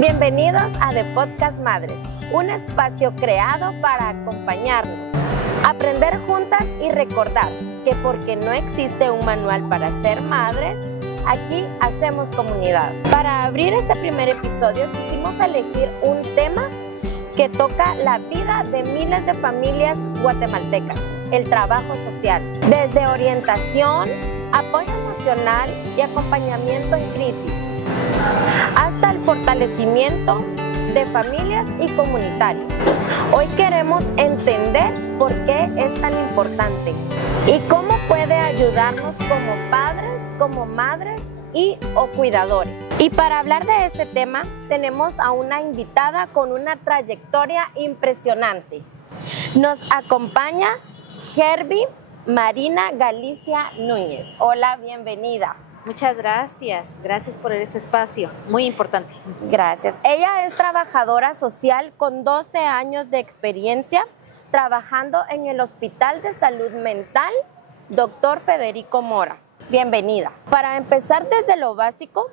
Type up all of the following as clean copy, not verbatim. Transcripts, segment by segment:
Bienvenidos a The Podcast Madres, un espacio creado para acompañarnos, aprender juntas y recordar que porque no existe un manual para ser madres, aquí hacemos comunidad. Para abrir este primer episodio quisimos elegir un tema que toca la vida de miles de familias guatemaltecas, el trabajo social. Desde orientación, apoyo emocional y acompañamiento en crisis, hasta el fortalecimiento de familias y comunitarios. Hoy queremos entender por qué es tan importante y cómo puede ayudarnos como padres, como madres o cuidadores. Y para hablar de este tema tenemos a una invitada con una trayectoria impresionante. Nos acompaña Herbie Marina Galicia Núñez. Hola, bienvenida. Muchas gracias, gracias por este espacio, muy importante. Gracias. Ella es trabajadora social con 12 años de experiencia trabajando en el Hospital de Salud Mental Dr. Federico Mora. Bienvenida. Para empezar desde lo básico,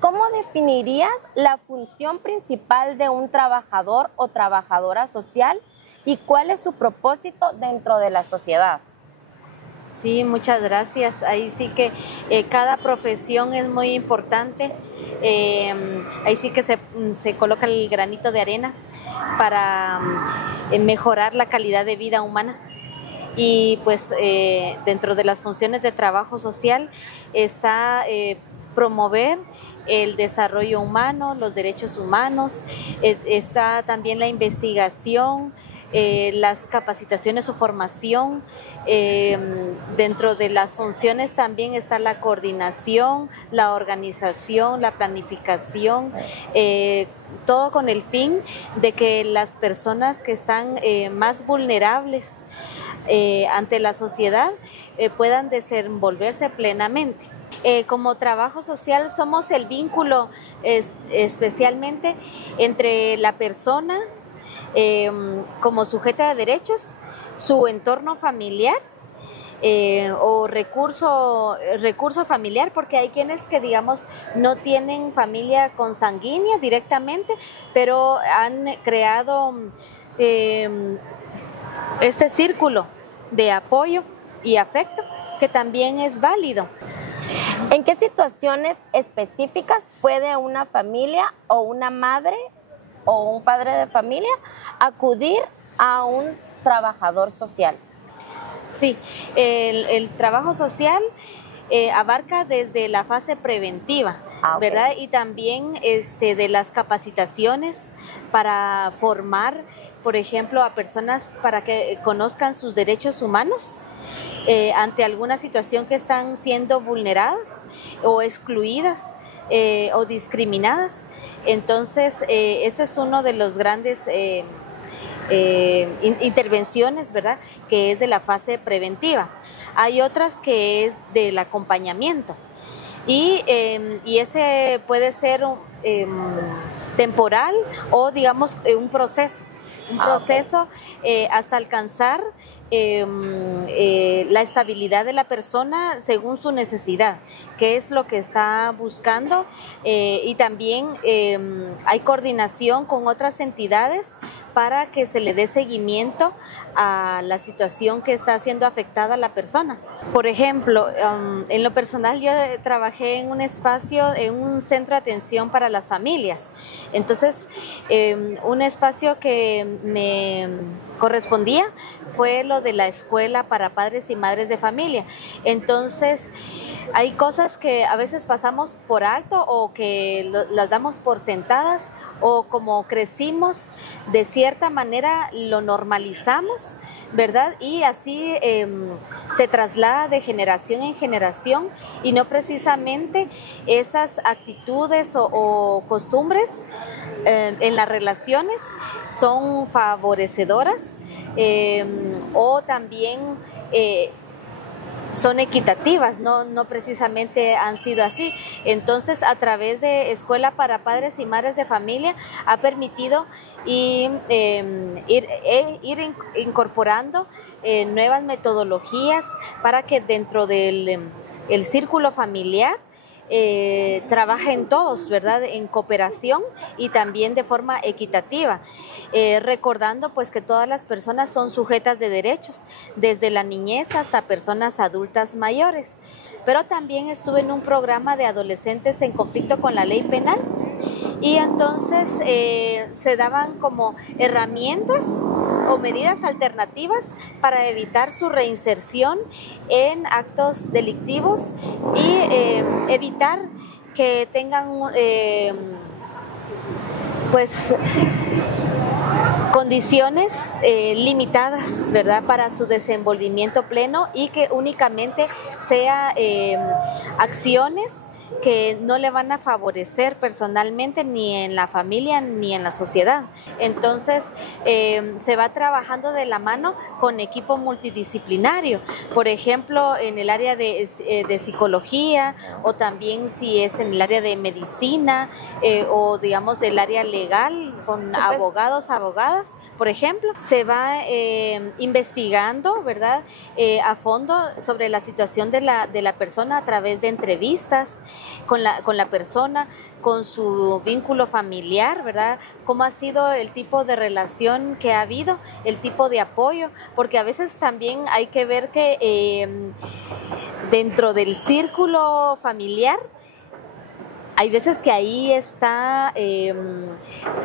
¿cómo definirías la función principal de un trabajador o trabajadora social y cuál es su propósito dentro de la sociedad? Sí, muchas gracias. Ahí sí que cada profesión es muy importante. Ahí sí que se coloca el granito de arena para mejorar la calidad de vida humana. Y pues dentro de las funciones de trabajo social está promover el desarrollo humano, los derechos humanos, está también la investigación, las capacitaciones o formación. Dentro de las funciones también está la coordinación, la organización, la planificación, todo con el fin de que las personas que están más vulnerables ante la sociedad puedan desenvolverse plenamente. Como trabajo social somos el vínculo especialmente entre la persona como sujeta de derechos, su entorno familiar o recurso familiar, porque hay quienes que digamos no tienen familia consanguínea directamente, pero han creado este círculo de apoyo y afecto que también es válido. ¿En qué situaciones específicas puede una familia o una madre o un padre de familia acudir a un trabajador social? Sí, el trabajo social abarca desde la fase preventiva, okay, ¿verdad? Y también de las capacitaciones para formar, por ejemplo, a personas para que conozcan sus derechos humanos ante alguna situación que están siendo vulneradas o excluidas o discriminadas. Entonces, este es uno de los grandes intervenciones, ¿verdad?, que es de la fase preventiva. Hay otras que es del acompañamiento y ese puede ser temporal o digamos un proceso okay, hasta alcanzar la estabilidad de la persona según su necesidad, qué es lo que está buscando, y también hay coordinación con otras entidades para que se le dé seguimiento a la situación que está siendo afectada a la persona. Por ejemplo, en lo personal yo trabajé en un espacio, en un centro de atención para las familias. Entonces, un espacio que me correspondía fue lo de la escuela para padres y madres de familia. Entonces, hay cosas que a veces pasamos por alto o que las damos por sentadas, o como crecimos de cierta manera lo normalizamos, ¿verdad? Y así se traslada de generación en generación y no precisamente esas actitudes o costumbres en las relaciones son favorecedoras o también son equitativas, no precisamente han sido así. Entonces, a través de Escuela para Padres y Madres de Familia ha permitido ir incorporando nuevas metodologías para que dentro del el círculo familiar trabaja en todos, ¿verdad? En cooperación y también de forma equitativa, recordando pues que todas las personas son sujetas de derechos, desde la niñez hasta personas adultas mayores. Pero también estuve en un programa de adolescentes en conflicto con la ley penal y entonces se daban como herramientas o medidas alternativas para evitar su reinserción en actos delictivos y evitar que tengan pues condiciones limitadas, ¿verdad?, para su desenvolvimiento pleno y que únicamente sea acciones que no le van a favorecer personalmente ni en la familia ni en la sociedad. Entonces se va trabajando de la mano con equipo multidisciplinario, por ejemplo en el área de psicología o también si es en el área de medicina o digamos del área legal con abogados, abogadas, por ejemplo. Se va investigando, ¿verdad?, a fondo sobre la situación de la persona a través de entrevistas con la persona, con su vínculo familiar, ¿verdad? Cómo ha sido el tipo de relación que ha habido, el tipo de apoyo, porque a veces también hay que ver que dentro del círculo familiar hay veces que ahí está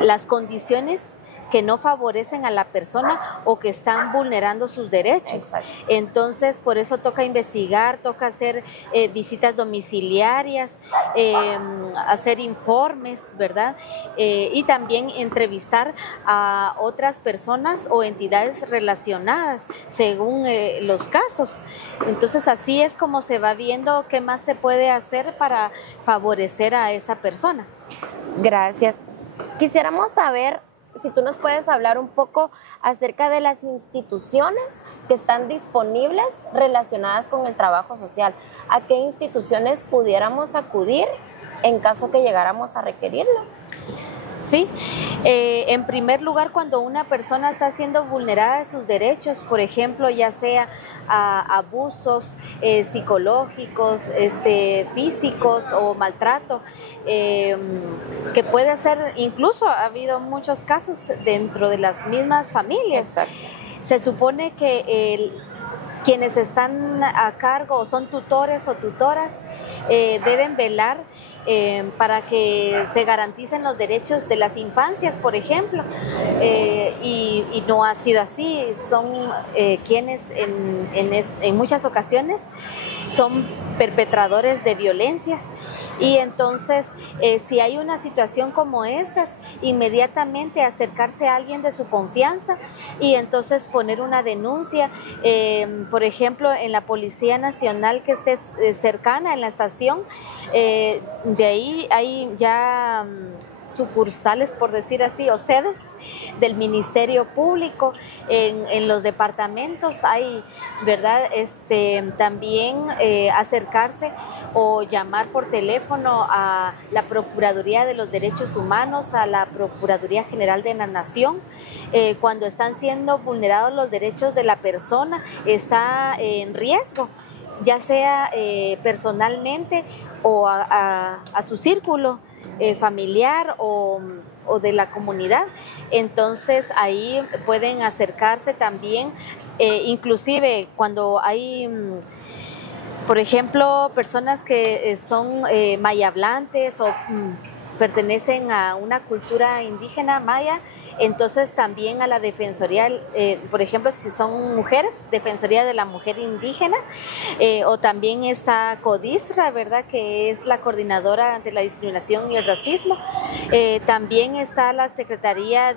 las condiciones que no favorecen a la persona o que están vulnerando sus derechos. Exacto. Entonces, por eso toca investigar, toca hacer visitas domiciliarias, hacer informes, ¿verdad? Y también entrevistar a otras personas o entidades relacionadas según los casos. Entonces, así es como se va viendo qué más se puede hacer para favorecer a esa persona. Gracias. Quisiéramos saber si tú nos puedes hablar un poco acerca de las instituciones que están disponibles relacionadas con el trabajo social. ¿A qué instituciones pudiéramos acudir en caso que llegáramos a requerirlo? Sí, en primer lugar, cuando una persona está siendo vulnerada de sus derechos, por ejemplo, ya sea a abusos psicológicos, físicos o maltrato, que puede ser, incluso ha habido muchos casos dentro de las mismas familias. Exacto. Se supone que quienes están a cargo o son tutores o tutoras deben velar para que se garanticen los derechos de las infancias, por ejemplo, y no ha sido así. Son quienes en muchas ocasiones son perpetradores de violencias. Y entonces, si hay una situación como estas, inmediatamente acercarse a alguien de su confianza y entonces poner una denuncia, por ejemplo, en la Policía Nacional que esté cercana en la estación. De ahí hay ya sucursales, por decir así, o sedes del Ministerio Público en los departamentos. Hay, ¿verdad?, también acercarse o llamar por teléfono a la Procuraduría de los Derechos Humanos, a la Procuraduría General de la Nación, cuando están siendo vulnerados los derechos de la persona, está en riesgo, ya sea personalmente o a su círculo familiar o de la comunidad. Entonces ahí pueden acercarse también, inclusive cuando hay, por ejemplo, personas que son mayablantes o pertenecen a una cultura indígena maya, entonces también a la Defensoría, por ejemplo, si son mujeres, Defensoría de la Mujer Indígena, o también está CODISRA, ¿verdad?, que es la Coordinadora ante la Discriminación y el Racismo. También está la Secretaría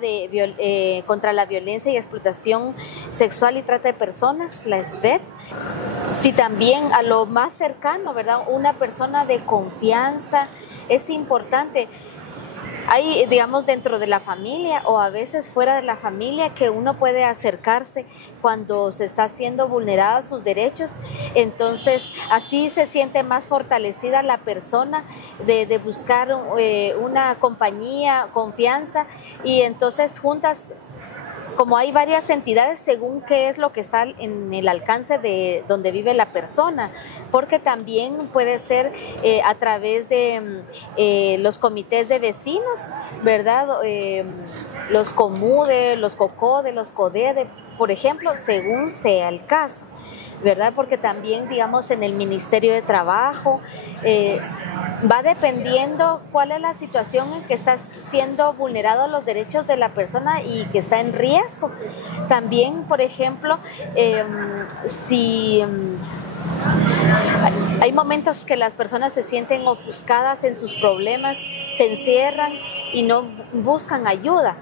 contra la Violencia y Explotación Sexual y Trata de Personas, la SVET. Si también a lo más cercano, ¿verdad?, una persona de confianza, es importante. Hay, digamos, dentro de la familia o a veces fuera de la familia que uno puede acercarse cuando se está siendo vulnerados sus derechos. Entonces, así se siente más fortalecida la persona de buscar una compañía, confianza, y entonces juntas como hay varias entidades según qué es lo que está en el alcance de donde vive la persona, porque también puede ser a través de los comités de vecinos, ¿verdad? Los COMUDE, los COCODE, los CODEDE, por ejemplo, según sea el caso, ¿verdad? Porque también, digamos, en el Ministerio de Trabajo va dependiendo cuál es la situación en que está siendo vulnerados los derechos de la persona y que está en riesgo. También, por ejemplo, si hay momentos que las personas se sienten ofuscadas en sus problemas, se encierran y no buscan ayuda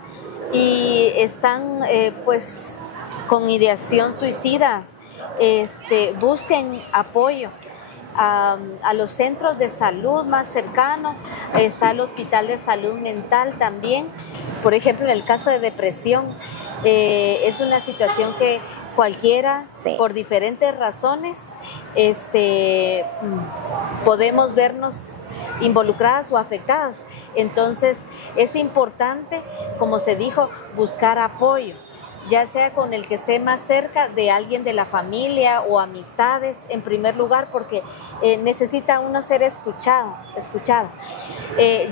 y están pues con ideación suicida, busquen apoyo a los centros de salud más cercanos. Está el Hospital de Salud Mental también. Por ejemplo, en el caso de depresión, es una situación que cualquiera, sí, por diferentes razones, podemos vernos involucradas o afectadas. Entonces, es importante, como se dijo, buscar apoyo, ya sea con el que esté más cerca de alguien de la familia o amistades, en primer lugar, porque necesita uno ser escuchado.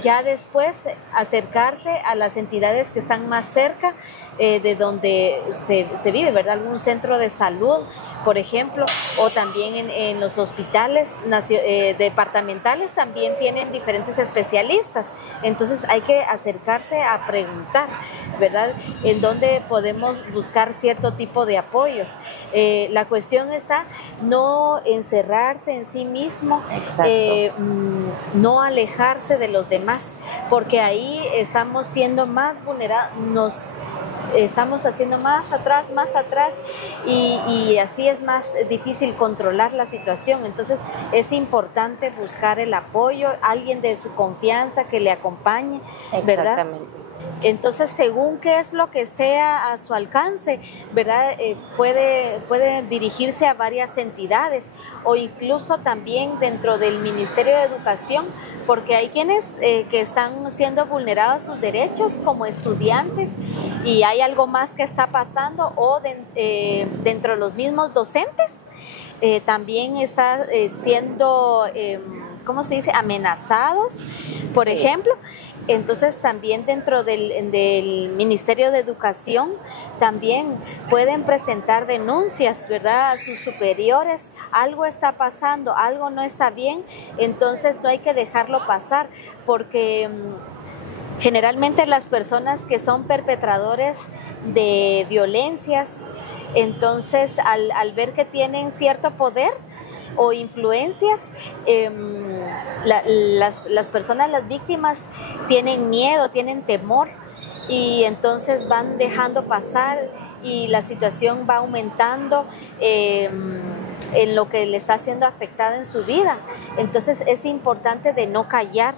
Ya después acercarse a las entidades que están más cerca de donde se vive, ¿verdad? Algún centro de salud, por ejemplo, o también en los hospitales departamentales también tienen diferentes especialistas. Entonces hay que acercarse a preguntar, ¿verdad?, en dónde podemos buscar cierto tipo de apoyos. La cuestión está no encerrarse en sí mismo, no alejarse de los demás, porque ahí estamos siendo más vulnerables, estamos haciendo más atrás y así es más difícil controlar la situación. Entonces es importante buscar el apoyo, alguien de su confianza que le acompañe, ¿verdad? Exactamente. Entonces, según qué es lo que esté a su alcance, ¿verdad? Puede dirigirse a varias entidades o incluso también dentro del Ministerio de Educación, porque hay quienes que están siendo vulnerados sus derechos como estudiantes y hay algo más que está pasando, o dentro de los mismos docentes también está siendo, ¿cómo se dice?, amenazados, por ejemplo. Entonces también dentro del Ministerio de Educación también pueden presentar denuncias, ¿verdad?, a sus superiores. Algo está pasando, algo no está bien, entonces no hay que dejarlo pasar, porque generalmente las personas que son perpetradores de violencias, entonces al ver que tienen cierto poder o influencias, las personas, las víctimas, tienen miedo, tienen temor y entonces van dejando pasar y la situación va aumentando en lo que le está siendo afectada en su vida. Entonces es importante de no callar,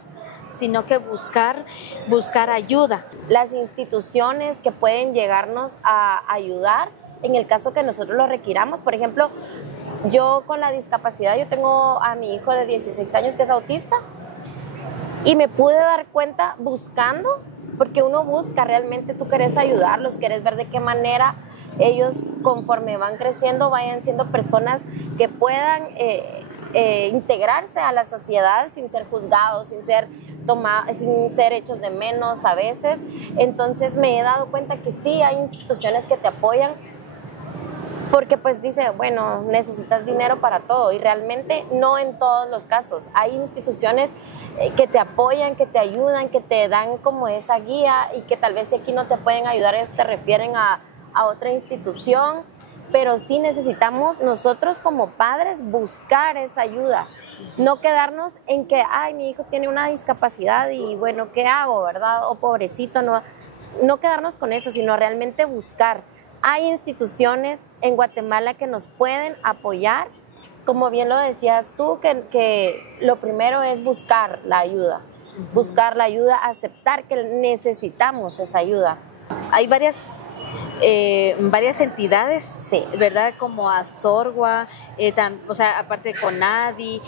sino que buscar ayuda. Las instituciones que pueden llegarnos a ayudar en el caso que nosotros lo requiramos. Por ejemplo, yo con la discapacidad, yo tengo a mi hijo de 16 años que es autista y me pude dar cuenta buscando, porque uno busca realmente, tú querés ayudarlos, querés ver de qué manera ellos, conforme van creciendo, vayan siendo personas que puedan integrarse a la sociedad sin ser juzgados, sin ser hechos de menos a veces. Entonces me he dado cuenta que sí hay instituciones que te apoyan, porque pues dice, bueno, necesitas dinero para todo, y realmente no en todos los casos. Hay instituciones que te apoyan, que te ayudan, que te dan como esa guía, y que tal vez si aquí no te pueden ayudar, ellos te refieren a otra institución, pero sí necesitamos nosotros como padres buscar esa ayuda, no quedarnos en que, ay, mi hijo tiene una discapacidad y bueno, ¿qué hago, verdad? O pobrecito, no quedarnos con eso, sino realmente buscar. Hay instituciones en Guatemala que nos pueden apoyar, como bien lo decías tú, que lo primero es buscar la ayuda, aceptar que necesitamos esa ayuda. Hay varias entidades, sí, ¿verdad?, como Azorgua, o sea, aparte de CONADI,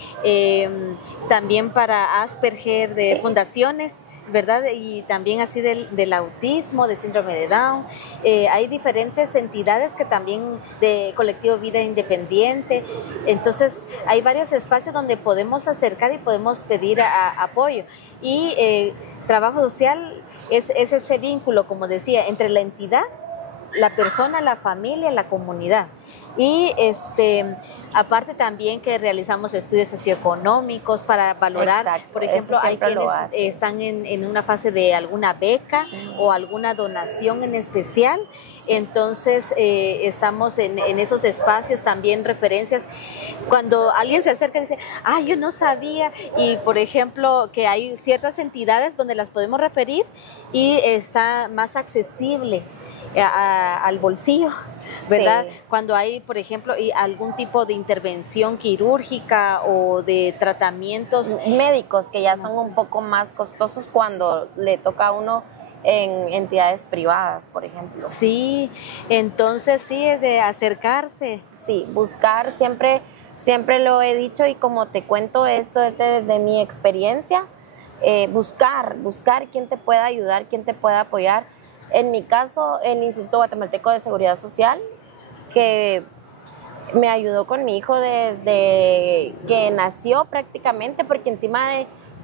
también para Asperger, de sí, fundaciones ¿verdad? Y también así del autismo, de síndrome de Down. Hay diferentes entidades que también, de colectivo Vida Independiente. Entonces, hay varios espacios donde podemos acercar y podemos pedir apoyo. Y trabajo social es ese vínculo, como decía, entre la entidad, la persona, la familia, la comunidad. Y aparte también que realizamos estudios socioeconómicos para valorar. Exacto, por ejemplo, hay quienes están en una fase de alguna beca o alguna donación en especial. Sí. Entonces estamos en esos espacios, también referencias. Cuando alguien se acerca y dice, yo no sabía, y por ejemplo que hay ciertas entidades donde las podemos referir y está más accesible al bolsillo, ¿verdad? Sí. Cuando hay, por ejemplo, algún tipo de intervención quirúrgica o de tratamientos médicos que ya son un poco más costosos cuando le toca a uno en entidades privadas, por ejemplo. Sí, entonces sí, es de acercarse. Sí, buscar, siempre lo he dicho, y como te cuento esto desde mi experiencia, buscar quién te pueda ayudar, quién te pueda apoyar. En mi caso, el Instituto Guatemalteco de Seguridad Social, que me ayudó con mi hijo desde que nació prácticamente, porque encima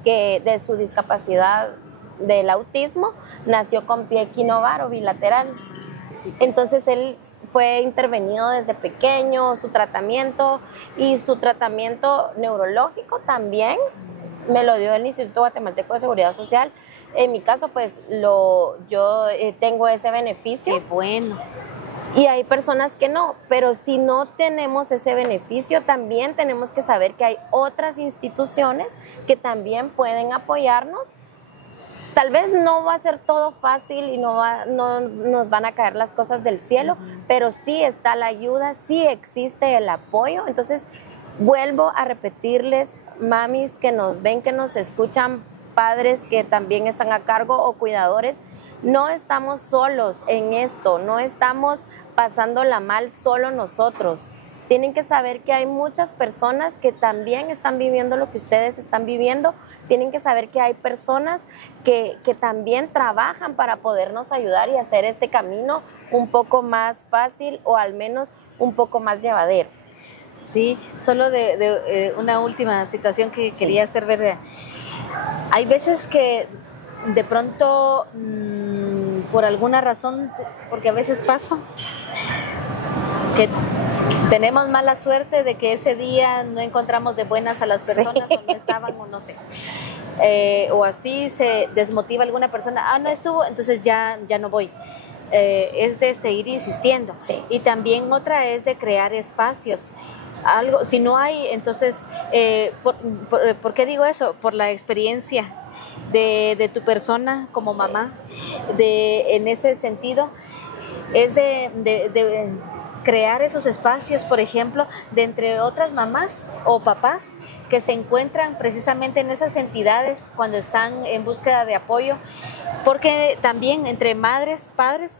de su discapacidad del autismo, nació con pie equinovaro bilateral. Entonces él fue intervenido desde pequeño, su tratamiento neurológico también me lo dio el Instituto Guatemalteco de Seguridad Social. En mi caso, pues yo tengo ese beneficio. Qué bueno. Y hay personas que no, pero si no tenemos ese beneficio, también tenemos que saber que hay otras instituciones que también pueden apoyarnos. Tal vez no va a ser todo fácil y no nos van a caer las cosas del cielo, pero sí está la ayuda, sí existe el apoyo. Entonces, vuelvo a repetirles, mamis que nos ven, que nos escuchan, padres que también están a cargo o cuidadores, no estamos solos en esto, no estamos pasándola mal solo nosotros. Tienen que saber que hay muchas personas que también están viviendo lo que ustedes están viviendo. Tienen que saber que hay personas que también trabajan para podernos ayudar y hacer este camino un poco más fácil, o al menos un poco más llevadero. Sí, solo de una última situación que quería hacer ver. Hay veces que de pronto, por alguna razón, porque a veces pasa, que tenemos mala suerte de que ese día no encontramos de buenas a las personas, o no estaban, o no sé. O así se desmotiva alguna persona, no estuvo, entonces ya no voy. Es de seguir insistiendo. Sí. Y también otra es de crear espacios. Si no hay, entonces, ¿por qué digo eso? Por la experiencia de tu persona como mamá, en ese sentido, es de crear esos espacios, por ejemplo, de entre otras mamás o papás que se encuentran precisamente en esas entidades cuando están en búsqueda de apoyo, porque también entre madres, padres,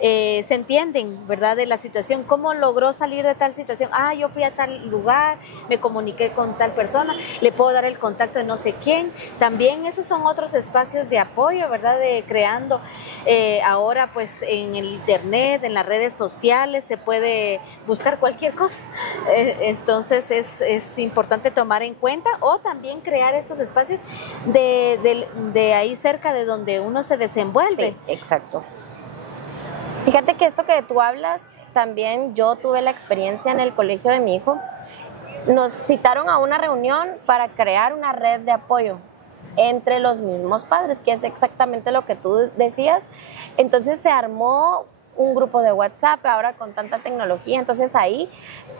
se entienden, ¿verdad?, de la situación. ¿Cómo logró salir de tal situación? Yo fui a tal lugar, me comuniqué con tal persona, le puedo dar el contacto de no sé quién. También esos son otros espacios de apoyo, ¿verdad?, de creando. Ahora, pues, en el internet, en las redes sociales, se puede buscar cualquier cosa. Entonces, es importante tomar en cuenta, o también crear estos espacios de ahí cerca de donde uno se desenvuelve. Sí, exacto. Fíjate que esto que tú hablas, también yo tuve la experiencia en el colegio de mi hijo. Nos citaron a una reunión para crear una red de apoyo entre los mismos padres, que es exactamente lo que tú decías. Entonces se armó un grupo de WhatsApp ahora con tanta tecnología. Entonces ahí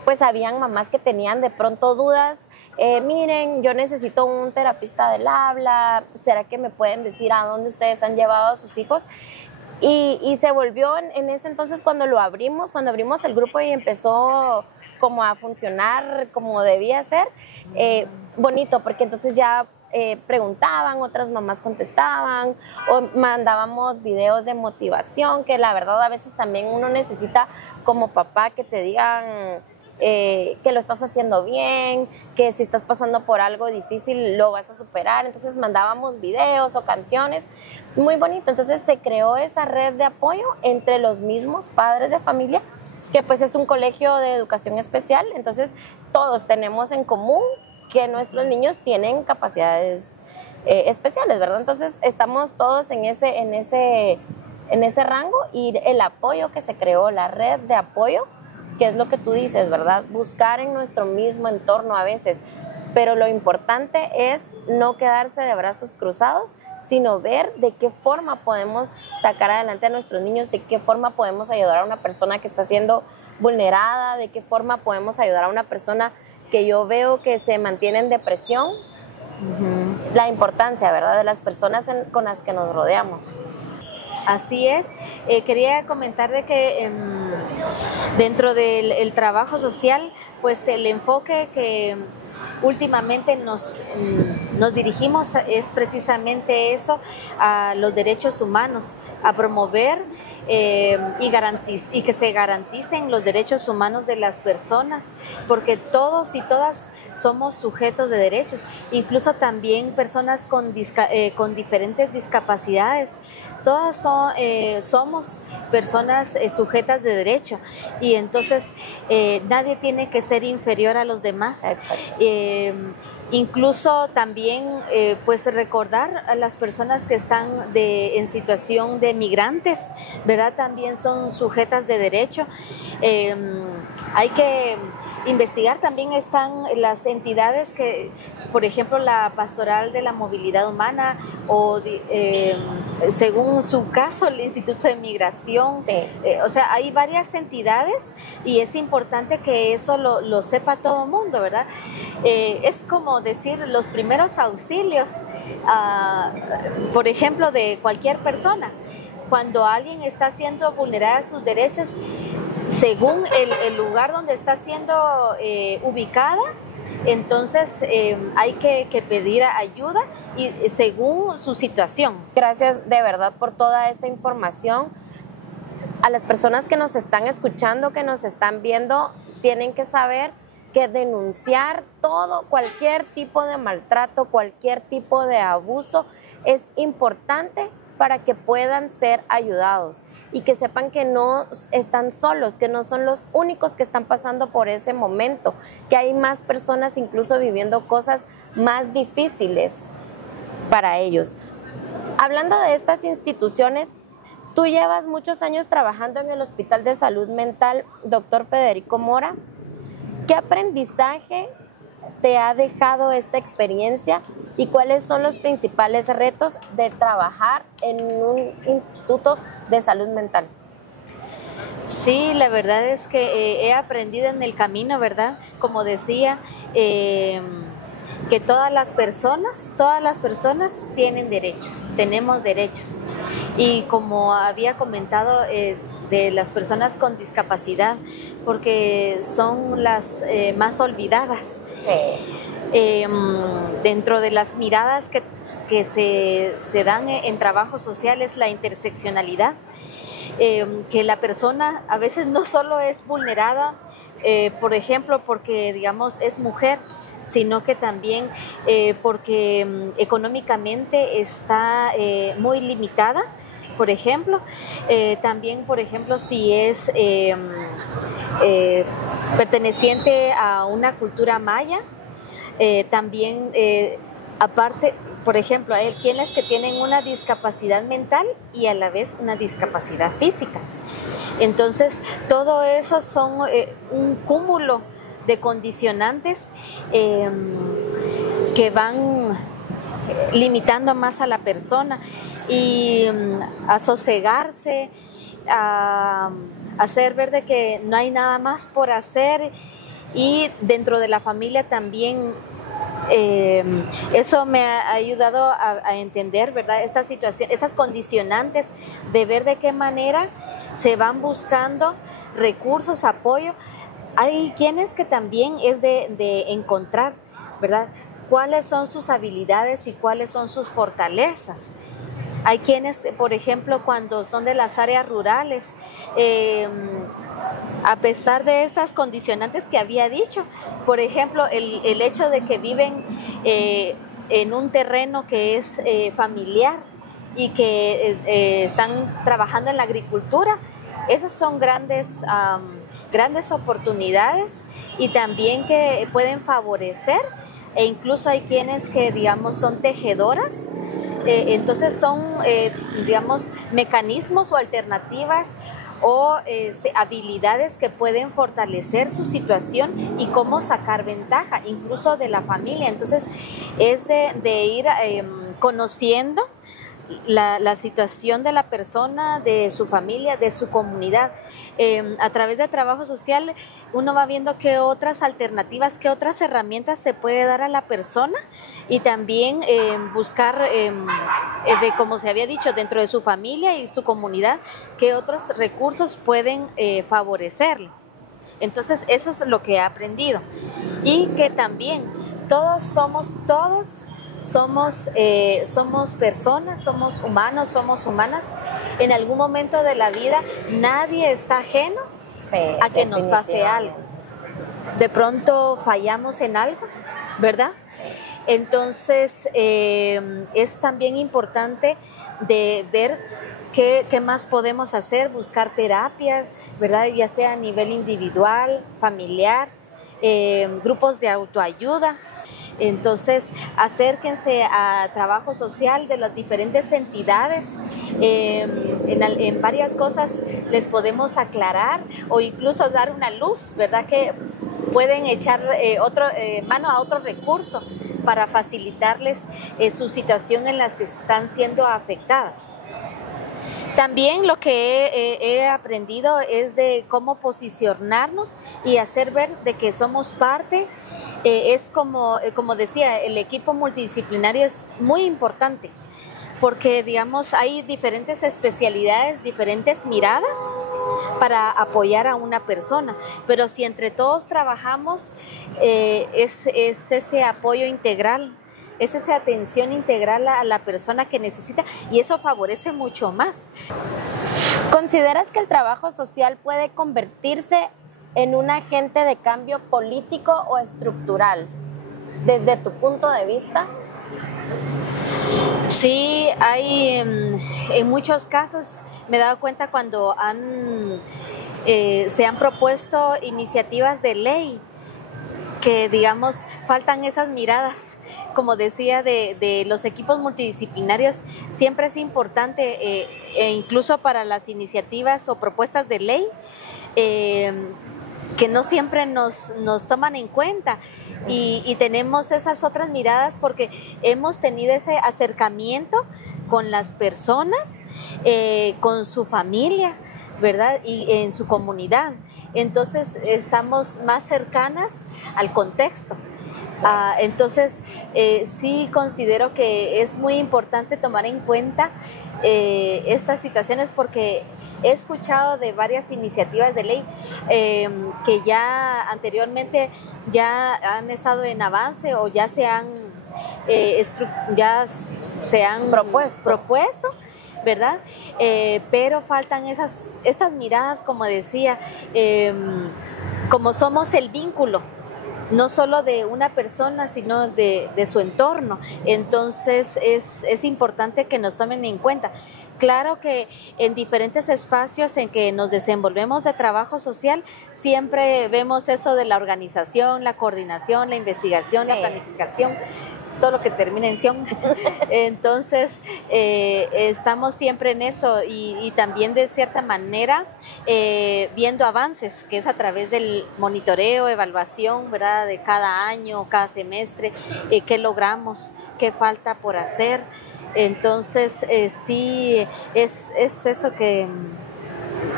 pues habían mamás que tenían de pronto dudas. Miren, yo necesito un terapista del habla, ¿será que me pueden decir a dónde ustedes han llevado a sus hijos? Y se volvió en ese entonces cuando abrimos el grupo y empezó como a funcionar como debía ser, bonito, porque entonces ya preguntaban, otras mamás contestaban, o mandábamos videos de motivación, que la verdad a veces también uno necesita como papá que te digan que lo estás haciendo bien, que si estás pasando por algo difícil lo vas a superar. Entonces mandábamos videos o canciones, muy bonito. Entonces se creó esa red de apoyo entre los mismos padres de familia, que pues es un colegio de educación especial. Entonces todos tenemos en común que nuestros niños tienen capacidades especiales, ¿verdad? Entonces estamos todos en ese rango, y el apoyo que se creó, la red de apoyo, que es lo que tú dices, ¿verdad? Buscar en nuestro mismo entorno a veces, pero lo importante es no quedarse de brazos cruzados, sino ver de qué forma podemos sacar adelante a nuestros niños, de qué forma podemos ayudar a una persona que está siendo vulnerada, de qué forma podemos ayudar a una persona que yo veo que se mantiene en depresión. La importancia, ¿verdad?, de las personas con las que nos rodeamos. Así es. Quería comentar de que dentro del trabajo social, pues el enfoque que últimamente nos dirigimos es precisamente eso, a los derechos humanos, a promover y que se garanticen los derechos humanos de las personas, porque todos y todas somos sujetos de derechos, incluso también personas con diferentes discapacidades. Todas somos personas sujetas de derecho, y entonces nadie tiene que ser inferior a los demás. Incluso también pues recordar a las personas que están en situación de migrantes, ¿verdad? También son sujetas de derecho. Hay que investigar, también están las entidades que, por ejemplo, la Pastoral de la Movilidad Humana, o según su caso, el Instituto de Migración. Sí. O sea, hay varias entidades, y es importante que eso lo sepa todo el mundo, ¿verdad? Es como decir los primeros auxilios, por ejemplo, de cualquier persona. Cuando alguien está siendo vulnerada sus derechos, según el lugar donde está siendo ubicada, entonces hay que pedir ayuda, y según su situación. Gracias de verdad por toda esta información. A las personas que nos están escuchando, que nos están viendo, tienen que saber que denunciar cualquier tipo de maltrato, cualquier tipo de abuso es importante para que puedan ser ayudados, y que sepan que no están solos, que no son los únicos que están pasando por ese momento, que hay más personas incluso viviendo cosas más difíciles para ellos. Hablando de estas instituciones, tú llevas muchos años trabajando en el Hospital de Salud Mental Dr. Federico Mora. ¿Qué aprendizaje te ha dejado esta experiencia, y cuáles son los principales retos de trabajar en un instituto de salud mental? Sí, la verdad es que he aprendido en el camino, ¿verdad? Como decía, que todas las personas tienen derechos, tenemos derechos. Y como había comentado, de las personas con discapacidad, porque son las más olvidadas. Sí. Dentro de las miradas que se dan en trabajo social es la interseccionalidad, que la persona a veces no solo es vulnerada, por ejemplo, porque digamos es mujer, sino que también porque económicamente está muy limitada. Por ejemplo, también, por ejemplo, si es perteneciente a una cultura maya, también, aparte, por ejemplo, hay quienes que tienen una discapacidad mental y a la vez una discapacidad física. Entonces, todo eso son un cúmulo de condicionantes que van limitando más a la persona, y a sosegarse, a hacer ver de que no hay nada más por hacer. Y dentro de la familia también eso me ha ayudado a entender, ¿verdad?, esta situación, estas condicionantes, de ver de qué manera se van buscando recursos, apoyo. Hay quienes que también es de encontrar, ¿verdad?, cuáles son sus habilidades y cuáles son sus fortalezas. Hay quienes, por ejemplo, cuando son de las áreas rurales, a pesar de estas condicionantes que había dicho. Por ejemplo, el hecho de que viven en un terreno que es familiar y que están trabajando en la agricultura. Esas son grandes oportunidades y también que pueden favorecer, e incluso hay quienes que, digamos, son tejedoras. Entonces son, digamos, mecanismos o alternativas o habilidades que pueden fortalecer su situación y cómo sacar ventaja, incluso de la familia. Entonces es de ir conociendo la situación de la persona, de su familia, de su comunidad. A través de trabajo social uno va viendo qué otras alternativas, qué otras herramientas se puede dar a la persona y también buscar, como se había dicho, dentro de su familia y su comunidad, qué otros recursos pueden favorecerle. Entonces eso es lo que he aprendido. Y que también somos personas, somos humanos, somos humanas. En algún momento de la vida nadie está ajeno a que nos pase algo. De pronto fallamos en algo, ¿verdad? Entonces es también importante de ver qué más podemos hacer, buscar terapias, ¿verdad? Ya sea a nivel individual, familiar, grupos de autoayuda. Entonces, acérquense a trabajo social de las diferentes entidades. En varias cosas les podemos aclarar o incluso dar una luz, ¿verdad? Que pueden echar mano a otro recurso para facilitarles su situación en las que están siendo afectadas. También lo que he aprendido es de cómo posicionarnos y hacer ver de que somos parte. Es como decía, el equipo multidisciplinario es muy importante porque, digamos, hay diferentes especialidades, diferentes miradas para apoyar a una persona, pero si entre todos trabajamos, es ese apoyo integral, es esa atención integral a la persona que necesita y eso favorece mucho más. ¿Consideras que el trabajo social puede convertirse en un agente de cambio político o estructural, desde tu punto de vista? Sí, hay en muchos casos, me he dado cuenta cuando se han propuesto iniciativas de ley que, digamos, faltan esas miradas. Como decía, de los equipos multidisciplinarios, siempre es importante, incluso para las iniciativas o propuestas de ley, que no siempre nos toman en cuenta y tenemos esas otras miradas porque hemos tenido ese acercamiento con las personas, con su familia, ¿verdad? Y en su comunidad. Entonces estamos más cercanas al contexto. Entonces sí considero que es muy importante tomar en cuenta estas situaciones porque he escuchado de varias iniciativas de ley que ya anteriormente ya han estado en avance o ya se han propuesto, ¿verdad? Pero faltan estas miradas, como decía, como somos el vínculo no solo de una persona, sino de su entorno. Entonces es importante que nos tomen en cuenta. Claro que en diferentes espacios en que nos desenvolvemos de trabajo social, siempre vemos eso de la organización, la coordinación, la investigación, la planificación, todo lo que termina en ción. Entonces estamos siempre en eso y también de cierta manera viendo avances, que es a través del monitoreo, evaluación, ¿verdad? De cada año, cada semestre, qué logramos, qué falta por hacer. Entonces sí es eso que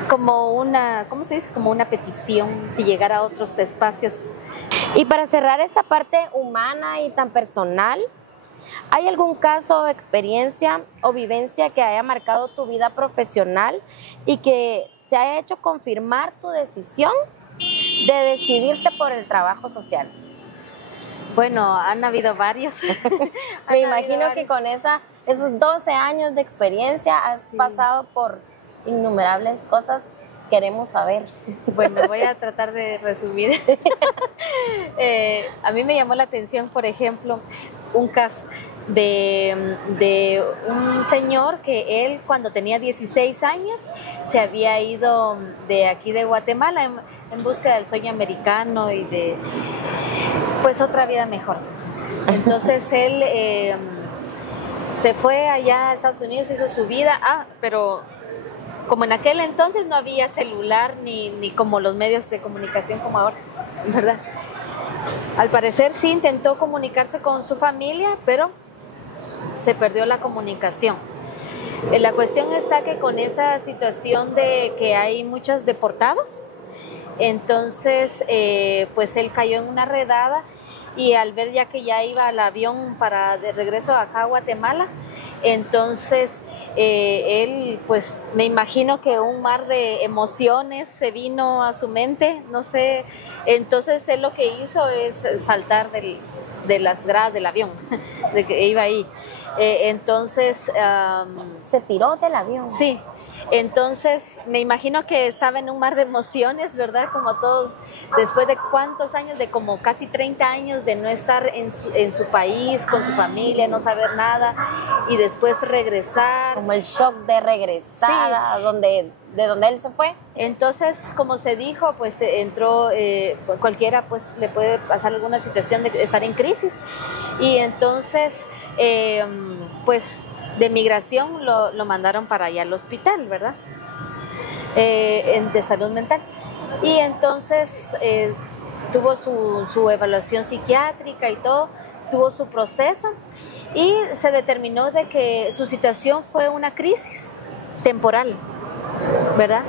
como una, ¿cómo se dice? Como una petición, si llegara a otros espacios. Y para cerrar esta parte humana y tan personal, ¿hay algún caso, experiencia o vivencia que haya marcado tu vida profesional y que te haya hecho confirmar tu decisión de decidirte por el trabajo social? Bueno, han habido varios. Me imagino que con esos 12 años de experiencia has pasado por innumerables cosas queremos saber. Bueno, voy a tratar de resumir. A mí me llamó la atención, por ejemplo, un caso de un señor que él cuando tenía 16 años se había ido de aquí de Guatemala en búsqueda del sueño americano y de pues otra vida mejor. Entonces él se fue allá a Estados Unidos, hizo su vida, pero como en aquel entonces no había celular ni como los medios de comunicación como ahora, ¿verdad? Al parecer sí intentó comunicarse con su familia, pero se perdió la comunicación. La cuestión está que con esta situación de que hay muchos deportados, entonces pues él cayó en una redada y al ver ya que ya iba al avión para de regreso acá a Guatemala, entonces él pues me imagino que un mar de emociones se vino a su mente, no sé, entonces él lo que hizo es saltar de las gradas del avión, de que iba ahí. Entonces ¿se tiró del avión? Sí. Entonces me imagino que estaba en un mar de emociones, ¿verdad? Como todos, después de cuántos años, de como casi 30 años de no estar en su país, con su familia, no saber nada, y después regresar. Como el shock de regresar a de donde él se fue. Entonces, como se dijo, pues entró, cualquiera pues le puede pasar alguna situación de estar en crisis. Y entonces, pues de migración lo mandaron para allá al hospital, ¿verdad? De salud mental. Y entonces tuvo su evaluación psiquiátrica y todo, tuvo su proceso y se determinó de que su situación fue una crisis temporal, ¿verdad?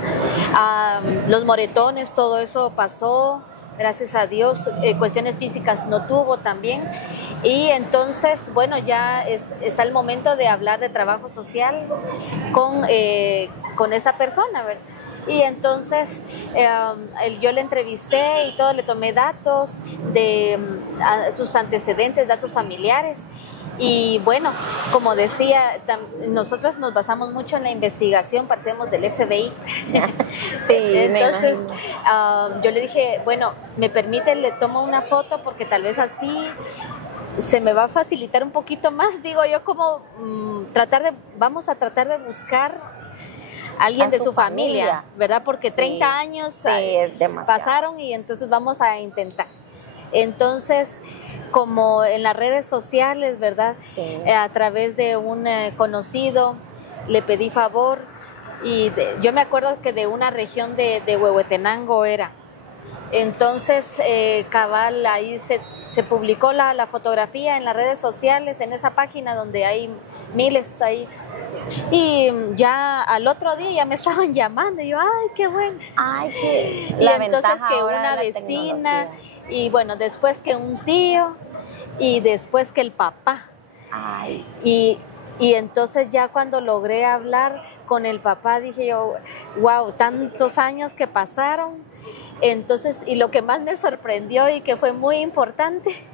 Los moretones, todo eso pasó, gracias a Dios, cuestiones físicas no tuvo también. Y entonces, bueno, ya está el momento de hablar de trabajo social con esa persona, ¿verdad? Y entonces yo le entrevisté y todo, le tomé datos de sus antecedentes, datos familiares. Y bueno, como decía, nosotros nos basamos mucho en la investigación, parecemos del FBI. Sí, entonces yo le dije, bueno, ¿me permite? Le tomo una foto porque tal vez así se me va a facilitar un poquito más. Digo yo, como vamos a tratar de buscar a alguien de su familia, ¿verdad? Porque 30 años es pasaron y entonces vamos a intentar. Entonces, como en las redes sociales, ¿verdad? Sí. A través de un conocido le pedí favor y yo me acuerdo que de una región de Huehuetenango era. Entonces, cabal, ahí se publicó la fotografía en las redes sociales, en esa página donde hay miles ahí. Y ya al otro día ya me estaban llamando y yo, ¡ay, qué bueno! ¡Ay, qué! Y entonces que una vecina, y bueno, después que un tío, y después que el papá. ¡Ay! Y entonces ya cuando logré hablar con el papá dije yo, wow, tantos años que pasaron. Entonces, y lo que más me sorprendió y que fue muy importante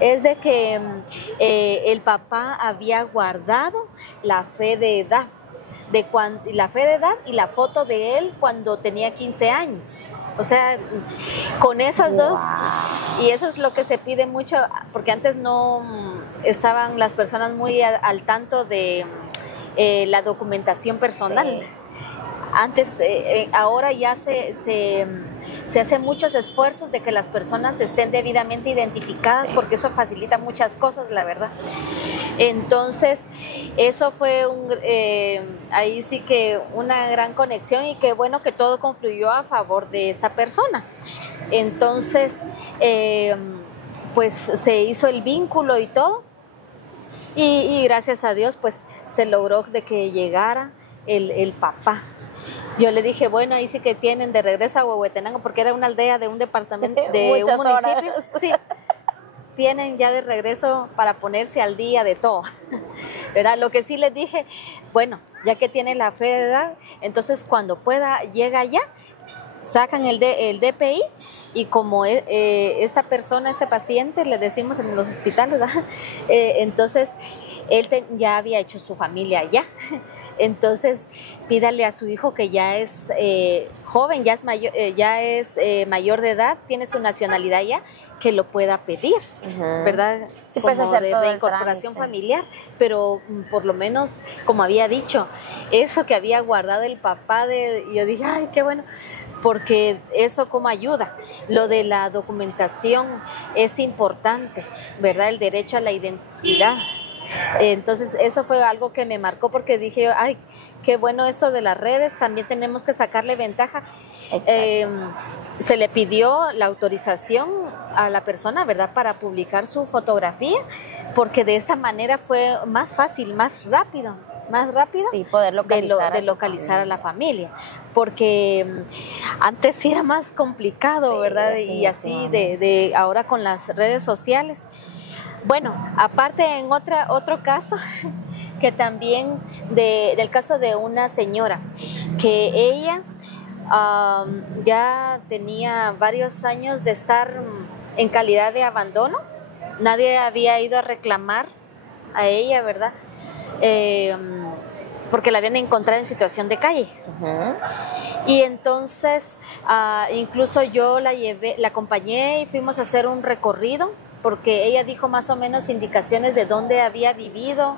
es de que el papá había guardado la fe de edad, la fe de edad y la foto de él cuando tenía 15 años. O sea, con esas dos, y eso es lo que se pide mucho, porque antes no estaban las personas muy al tanto de la documentación personal. Sí. Antes, ahora ya se hacen muchos esfuerzos de que las personas estén debidamente identificadas, sí, porque eso facilita muchas cosas, la verdad. Entonces, eso fue ahí sí que una gran conexión y qué bueno que todo confluyó a favor de esta persona. Entonces, pues se hizo el vínculo y todo y gracias a Dios pues se logró de que llegara el papá. Yo le dije, bueno, ahí sí que tienen de regreso a Huehuetenango, porque era una aldea de un departamento, de un municipio. Sí, tienen ya de regreso para ponerse al día de todo, ¿verdad? Lo que sí les dije, bueno, ya que tiene la fe de edad, entonces cuando pueda, llega allá, sacan el DPI y como esta persona, este paciente, le decimos en los hospitales, ¿verdad? Entonces él ya había hecho su familia allá. Entonces, pídale a su hijo que ya es joven, ya es mayor de edad, tiene su nacionalidad ya, que lo pueda pedir, ¿verdad? Sí, puedes como hacer de todo el reincorporación trámite familiar, pero por lo menos, como había dicho, eso que había guardado el papá, yo dije, ay, qué bueno, porque eso como ayuda. Lo de la documentación es importante, ¿verdad? El derecho a la identidad. Entonces eso fue algo que me marcó porque dije, ay, qué bueno esto de las redes, también tenemos que sacarle ventaja. Se le pidió la autorización a la persona, ¿verdad?, para publicar su fotografía, porque de esa manera fue más fácil, más rápido sí, poder localizar, de localizar a la familia, porque antes sí era más complicado, sí, ¿verdad? Y así de ahora con las redes sociales. Bueno, aparte en otro caso, que también del caso de una señora, que ella ya tenía varios años de estar en calidad de abandono, nadie había ido a reclamar a ella, ¿verdad? Porque la habían encontrado en situación de calle. Y entonces incluso yo la acompañé y fuimos a hacer un recorrido, porque ella dijo más o menos indicaciones de dónde había vivido.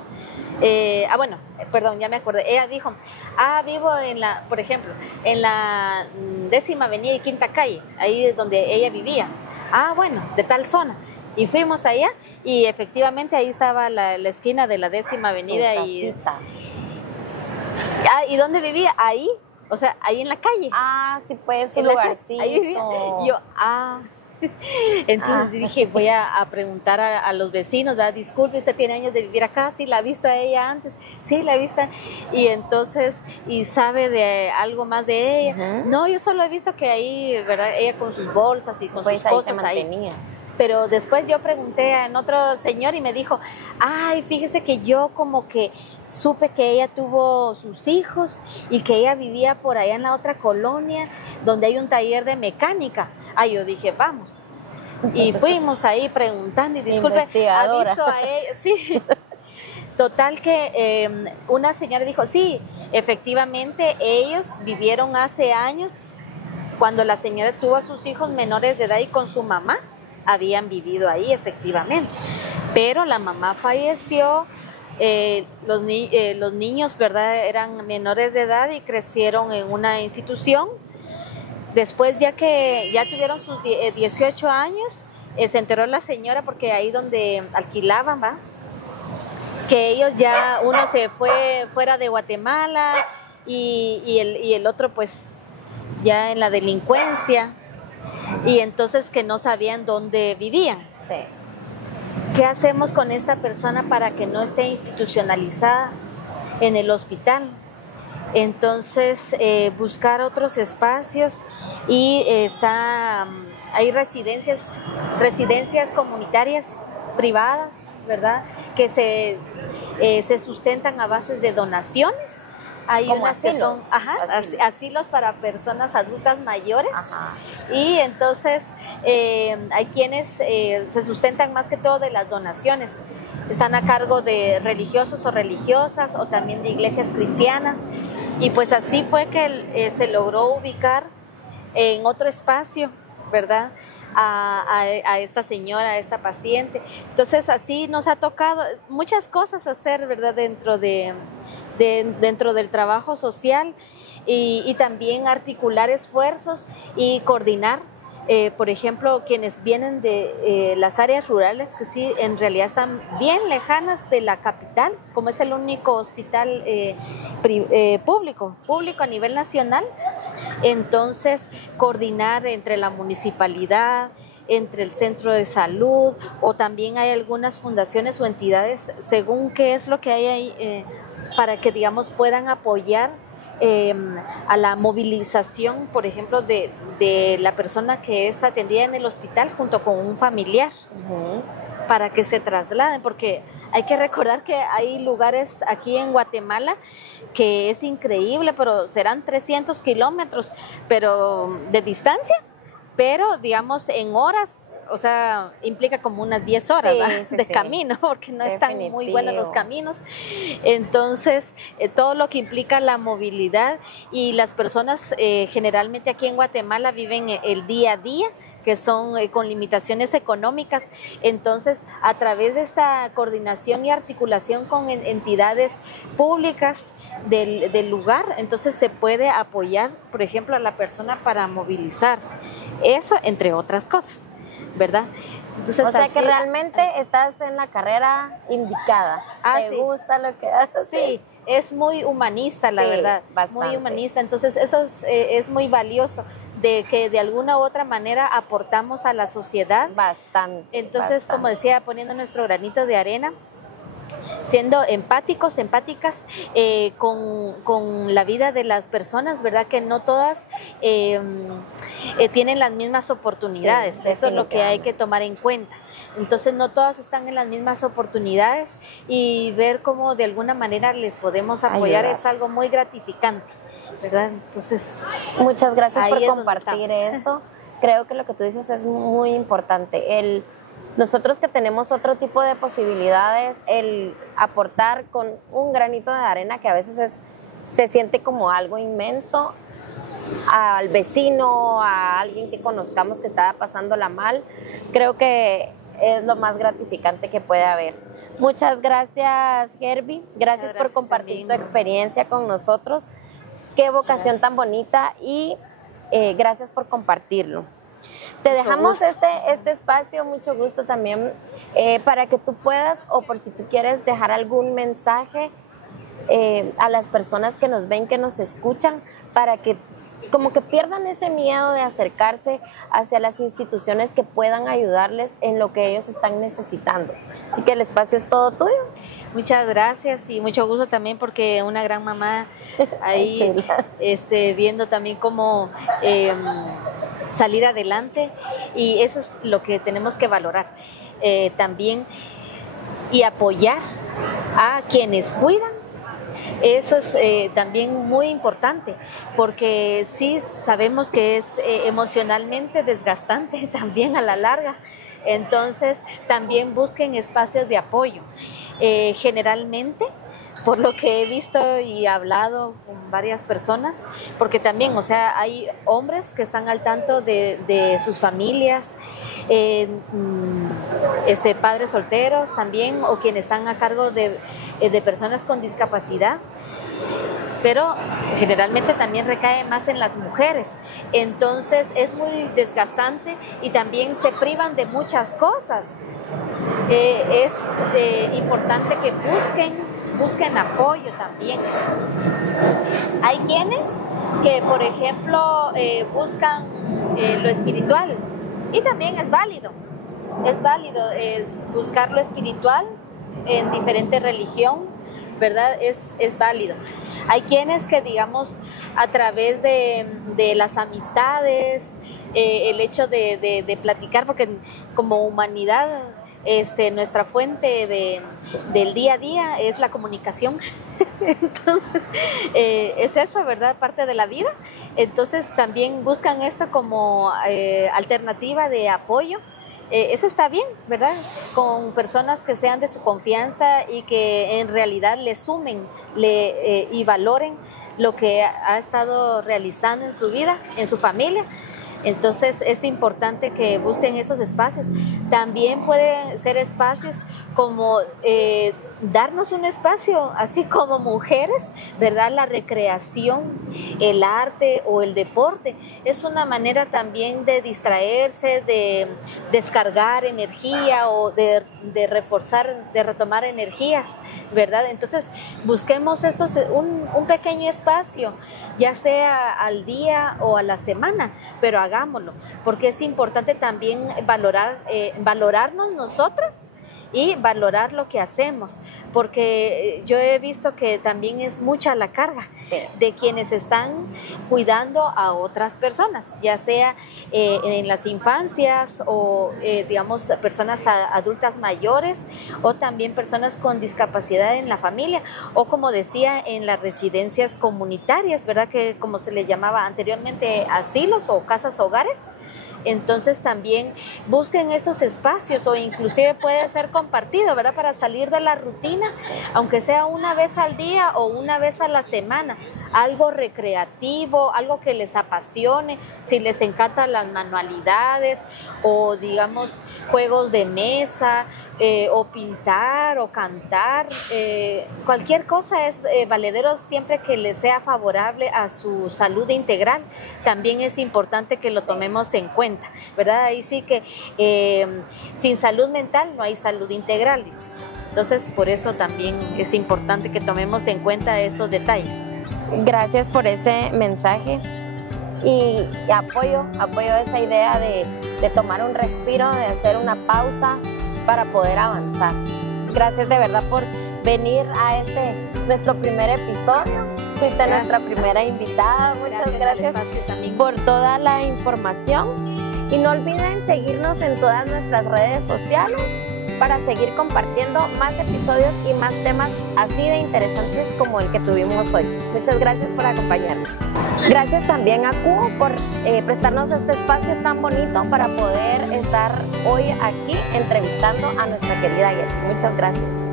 Bueno, perdón, ya me acordé. Ella dijo, vivo por ejemplo, en la 10ª Avenida y 5ª Calle, ahí es donde ella vivía. Bueno, de tal zona. Y fuimos allá y efectivamente ahí estaba la esquina de la 10ª Avenida. ¿Y dónde vivía? Ahí, o sea, ahí en la calle. Sí, pues, su en lugarcito. Ahí vivía. Yo, Entonces dije, voy a preguntar a los vecinos, ¿verdad? Disculpe, ¿usted tiene años de vivir acá? Sí, ¿la ha visto a ella antes? Sí, la he visto. Y entonces, ¿y sabe de algo más de ella? No, yo solo he visto que ahí, ¿verdad? Ella con sus bolsas y con sus cosas ahí. Pero después yo pregunté a otro señor y me dijo, fíjese que yo como que supe que ella tuvo sus hijos y que ella vivía por allá en la otra colonia donde hay un taller de mecánica. Yo dije, vamos. Y fuimos ahí preguntando y disculpe, ¿ha visto a ella? Sí. Total que una señora dijo, sí, efectivamente ellos vivieron hace años cuando la señora tuvo a sus hijos menores de edad y con su mamá habían vivido ahí efectivamente, pero la mamá falleció, los niños, ¿verdad?, eran menores de edad y crecieron en una institución. Después, ya que ya tuvieron sus 18 años, se enteró la señora, porque ahí donde alquilaban, ¿va?, que ellos ya, uno se fue fuera de Guatemala y el otro pues ya en la delincuencia, y entonces que no sabían dónde vivían. Sí. ¿Qué hacemos con esta persona para que no esté institucionalizada en el hospital? Entonces, buscar otros espacios, y hay residencias comunitarias privadas, ¿verdad?, que se sustentan a bases de donaciones. Hay como unas asilos, que son asilos para personas adultas mayores. Y entonces hay quienes se sustentan más que todo de las donaciones. Están a cargo de religiosos o religiosas, o también de iglesias cristianas. Y pues así fue que se logró ubicar en otro espacio, ¿verdad?, a esta señora, a esta paciente. Entonces así nos ha tocado muchas cosas hacer, ¿verdad?, dentro del trabajo social, y también articular esfuerzos y coordinar, por ejemplo, quienes vienen de las áreas rurales, que sí, en realidad están bien lejanas de la capital, como es el único hospital público a nivel nacional. Entonces, coordinar entre la municipalidad, entre el centro de salud, o también hay algunas fundaciones o entidades, según qué es lo que hay ahí, para que, digamos, puedan apoyar a la movilización, por ejemplo, de la persona que es atendida en el hospital junto con un familiar, para que se trasladen, porque hay que recordar que hay lugares aquí en Guatemala que es increíble, pero serán 300 kilómetros pero de distancia, pero digamos en horas o sea, implica como unas 10 horas de camino, porque no están muy buenos los caminos. Entonces, todo lo que implica la movilidad, y las personas generalmente aquí en Guatemala viven el día a día, que son con limitaciones económicas. Entonces, a través de esta coordinación y articulación con entidades públicas del lugar, entonces se puede apoyar, por ejemplo, a la persona para movilizarse. Eso, entre otras cosas, ¿verdad? Entonces, o sea que realmente estás en la carrera indicada. ¿Te gusta lo que haces? Sí, es muy humanista, la verdad. Bastante. Muy humanista. Entonces, eso es muy valioso, de que de alguna u otra manera aportamos a la sociedad. Bastante. Entonces, como decía, poniendo nuestro granito de arena, siendo empáticos, empáticas con la vida de las personas, ¿verdad? Que no todas tienen las mismas oportunidades. Sí, eso es lo que hay que tomar en cuenta. Entonces, no todas están en las mismas oportunidades, y ver cómo de alguna manera les podemos apoyar es algo muy gratificante, ¿verdad? Entonces, muchas gracias por compartir eso. Creo que lo que tú dices es muy importante. Nosotros que tenemos otro tipo de posibilidades, el aportar con un granito de arena, que a veces se siente como algo inmenso, al vecino, a alguien que conozcamos que estaba pasándola mal, creo que es lo más gratificante que puede haber. Muchas gracias, Herbie. Gracias por compartir tu experiencia con nosotros. Qué vocación tan bonita, y gracias por compartirlo. Te dejamos este espacio, mucho gusto también, para que tú puedas, o por si tú quieres dejar algún mensaje a las personas que nos ven, que nos escuchan, para que como que pierdan ese miedo de acercarse hacia las instituciones que puedan ayudarles en lo que ellos están necesitando. Así que el espacio es todo tuyo. Muchas gracias, y mucho gusto también, porque una gran mamá ahí viendo también cómo salir adelante, y eso es lo que tenemos que valorar también, y apoyar a quienes cuidan. Eso es también muy importante, porque sí sabemos que es emocionalmente desgastante también a la larga. Entonces, también busquen espacios de apoyo. Generalmente, por lo que he visto y hablado con varias personas, porque también, o sea, hay hombres que están al tanto de sus familias, padres solteros también, o quienes están a cargo de personas con discapacidad, pero generalmente también recae más en las mujeres. Entonces es muy desgastante, y también se privan de muchas cosas. Es importante que busquen apoyo también. Hay quienes que, por ejemplo, buscan lo espiritual, y también es válido buscar lo espiritual en diferente religión, ¿verdad? Es válido. Hay quienes que, digamos, a través de las amistades, el hecho de platicar, porque como humanidad, nuestra fuente del día a día es la comunicación. Entonces, es eso, ¿verdad? Parte de la vida. Entonces, también buscan esto como alternativa de apoyo. Eso está bien, ¿verdad? Con personas que sean de su confianza, y que en realidad le sumen y valoren lo que ha estado realizando en su vida, en su familia. Entonces, es importante que busquen estos espacios. También pueden ser espacios como darnos un espacio, así como mujeres, ¿verdad? La recreación, el arte o el deporte es una manera también de distraerse, de descargar energía, o de reforzar, de retomar energías, ¿verdad? Entonces, busquemos un pequeño espacio, ya sea al día o a la semana, pero hagámoslo, porque es importante también valorarnos nosotras y valorar lo que hacemos, porque yo he visto que también es mucha la carga de quienes están cuidando a otras personas, ya sea en las infancias, o digamos personas adultas mayores, o también personas con discapacidad en la familia, o como decía, en las residencias comunitarias, ¿verdad? Que como se le llamaba anteriormente, asilos o casas hogares. Entonces también busquen estos espacios o inclusive puede ser compartido, ¿verdad? Para salir de la rutina, aunque sea una vez al día o una vez a la semana, algo recreativo, algo que les apasione, si les encantan las manualidades o digamos juegos de mesa, o pintar o cantar, cualquier cosa es valedero siempre que les sea favorable a su salud integral. También es importante que lo tomemos en cuenta, ¿verdad? Ahí sí que sin salud mental no hay salud integral, dice. Entonces por eso también es importante que tomemos en cuenta estos detalles. Gracias por ese mensaje y apoyo esa idea de tomar un respiro, de hacer una pausa para poder avanzar. Gracias de verdad por venir a nuestro primer episodio. Fuiste nuestra primera invitada. Muchas gracias por toda la información. Y no olviden seguirnos en todas nuestras redes sociales para seguir compartiendo más episodios y más temas así de interesantes como el que tuvimos hoy. Muchas gracias por acompañarnos. Gracias también a Cubo por prestarnos este espacio tan bonito para poder estar hoy aquí entrevistando a nuestra querida Getty. Muchas gracias.